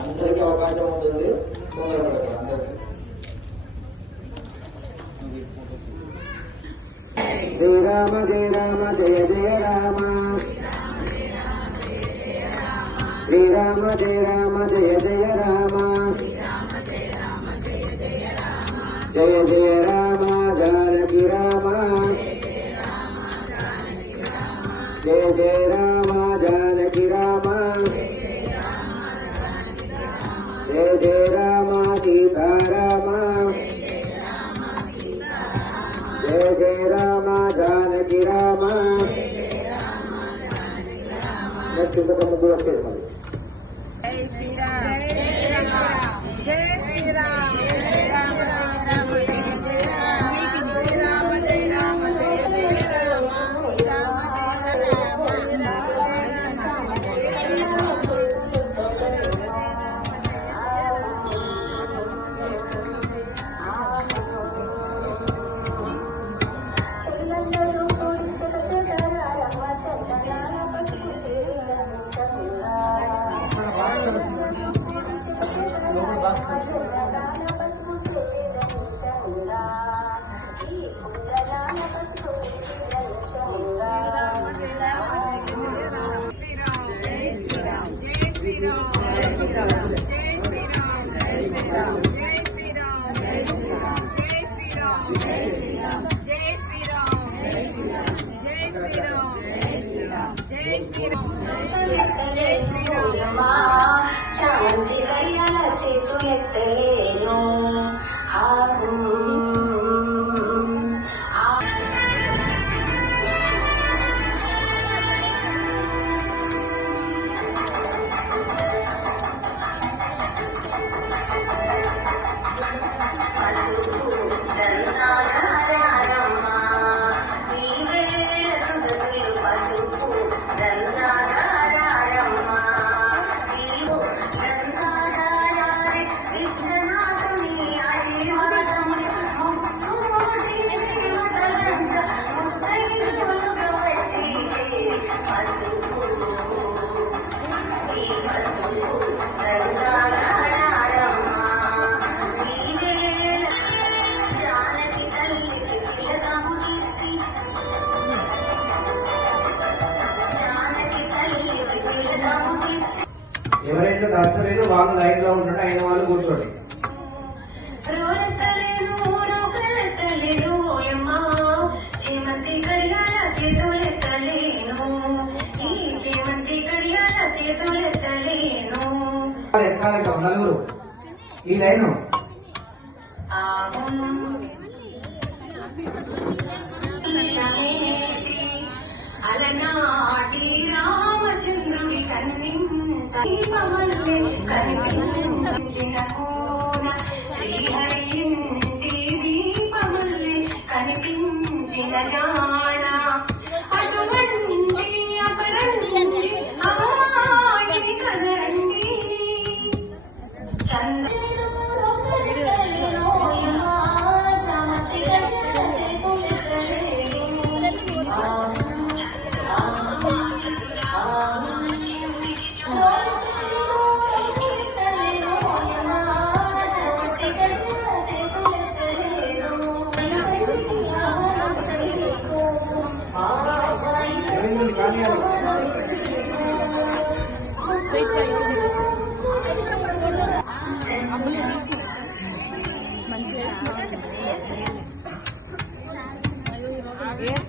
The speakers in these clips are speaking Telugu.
అందరికీ అవకాశం ఉంటుంది. తొందరపడతారు అందరికీ. శ్రీరామ జయ రామ జయ జయ రామ, శ్రీరామ జయ రామ జయ జయ రామ, జయ జయ రామ జానకి రామ, జయ జయ రామ జానకి రామ, జయ జయ రామ సీతారామ, జయ జయ రామ జానకి రామ. నెక్స్ట్ ఇంకొక ముగ్గురు వచ్చేది మరి. జై శ్రీరామ్ జై శ్రీరామ్ జై శ్రీరామ్ జై రామ రామ జయ జయ రామ జయ రామ జయ రామ జయ జయ రామ రామ జయ రామ ఎవరైతే నచ్చలేదు వాళ్ళు లైన్ లో ఉంటుంటే అయిన వాళ్ళు కూర్చోండి. నలుగురు ఈ లైన్ అలనాటి రామచంద్రుడి కనిపించిన కోన శ్రీహరి దీపముల్లి కనిపించిన జాణ అటువంటి అపరండి అమాయి కదరండి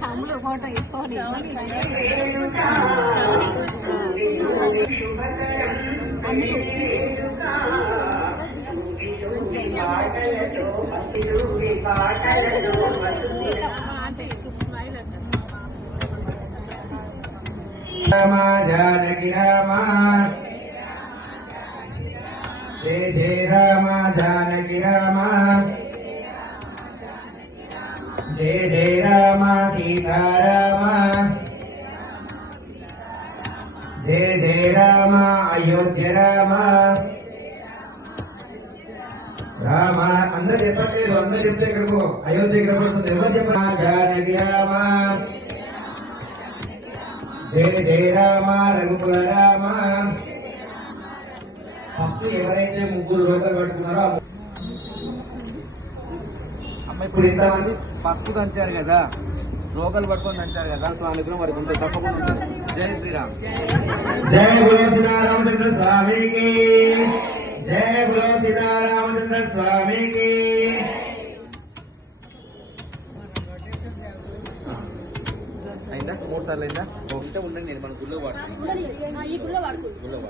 తమ్ముడు ఫోటో ఇసుకోండి. రామ జానకి రామ, జయ జయ రామ జానకి రామ, జయ జయ రామ సీతారామ, జయ జయ రామ అయోధ్య రామ. రామ అందరు చెప్పట్లేదు, అందరు చెప్తే ఇక్కడికి అయోధ్య ఇక్కడ పడుతుంది. ఎవరు చెప్పరా? జానకి రామ జయ జయ రామ రఘుకుల రామ. ఫస్ట్ ఎవరైతే ముగ్గురు రోగలు పట్టుకున్నారో అమ్మ ఇప్పుడు ఇంతమంది పసుపు దంచారు కదా, రోగలు పట్టుకొని దంచారు కదా, సో అనుగ్రహం వారికి ఉంటుంది, తప్పకుండా ఉంటుంది. జై శ్రీరామ్. జయ గురు సీతారామచంద్ర స్వామికి, జయ గురు సీతారామచంద్ర స్వామికి. అయిందా? 3 సార్లు అయిందా? ఉంటే ఉండండి, నేను మన గుళ్ళో వాడుతున్నాను. గుళ్ళో వాడుతున్నాను.